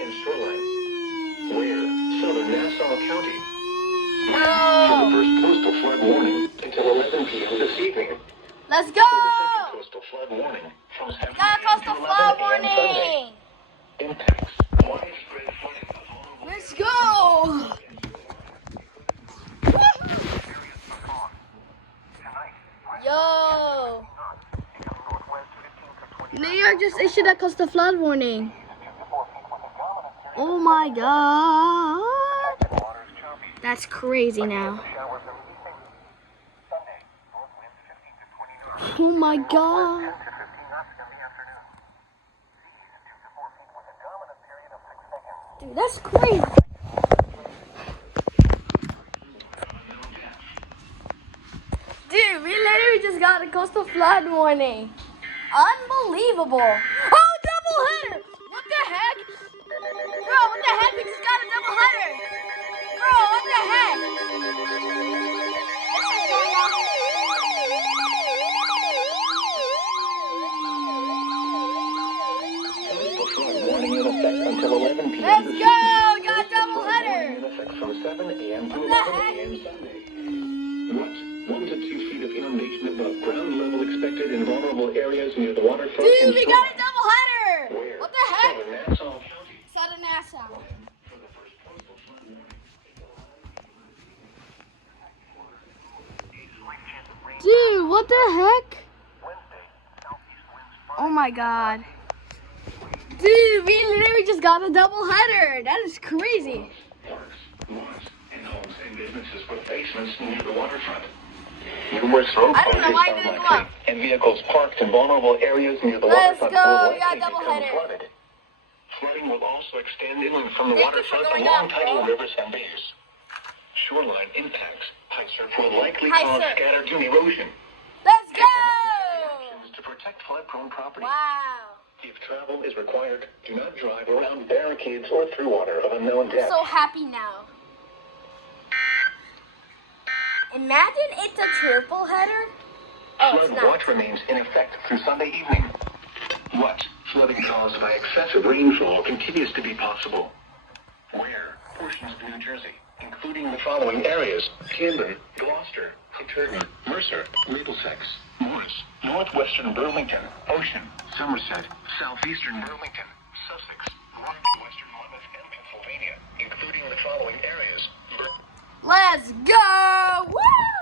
and shoreline. Where? Southern Nassau County. No. For the first coastal flood warning until 11 p.m. this evening. Let's go. For the second coastal flood warning from 7 Got a p.m. coastal to flood 11 a.m. Sunday. warning. Impacts. Widespread flooding along the Let's go. Yo. New York just issued a coastal flood warning. Oh my god. That's crazy now. Oh my god. Dude, that's crazy. Dude, we literally just got a coastal flood warning. Unbelievable. Oh, double header. What the heck? Bro, what the heck? We just got a double header. Bro, what the heck? This is going on. coastal flood warning in effect until 11 p.m. Let's this go. evening. Got a double header. In effect from 7 a.m. to What 11 the heck? a.m. Sunday. What? 1 to 2 feet of inundation above ground level expected in vulnerable areas near the waterfront. Dude, we got a double header. Where? What the heck? Southern Nassau County. Southern Nassau. Dude, what the heck? Oh my god. Dude, we literally just got a double header. That is crazy. Parks, lots, and homes and businesses with basements near the waterfront. Numerous road I don't know closures why I are didn't go likely, up. and vehicles parked in vulnerable areas near the Let's waterfront go. will We got likely double become header. flooded. Flooding will also extend inland from the Thank you for waterfront going along up, tidal bro. rivers and bays. Shoreline impacts. High surf will likely High cause surf. scattered dune erosion. Let's go. Actions to protect flood-prone property. Wow. If travel is required, do not drive around barricades or through water of unknown I'm depth. so happy now. Imagine it's a triple header. Oh, it's Flood not. watch remains in effect through Sunday evening. What? Flooding caused by excessive rainfall continues to be possible. Where? Portions of New Jersey, including the following areas: Camden, Gloucester, Hunterdon, Mercer, Middlesex, Morris, northwestern Burlington, Ocean, Somerset, southeastern Burlington, Sussex, northwestern Plymouth, and Pennsylvania, including the following areas: Let's go.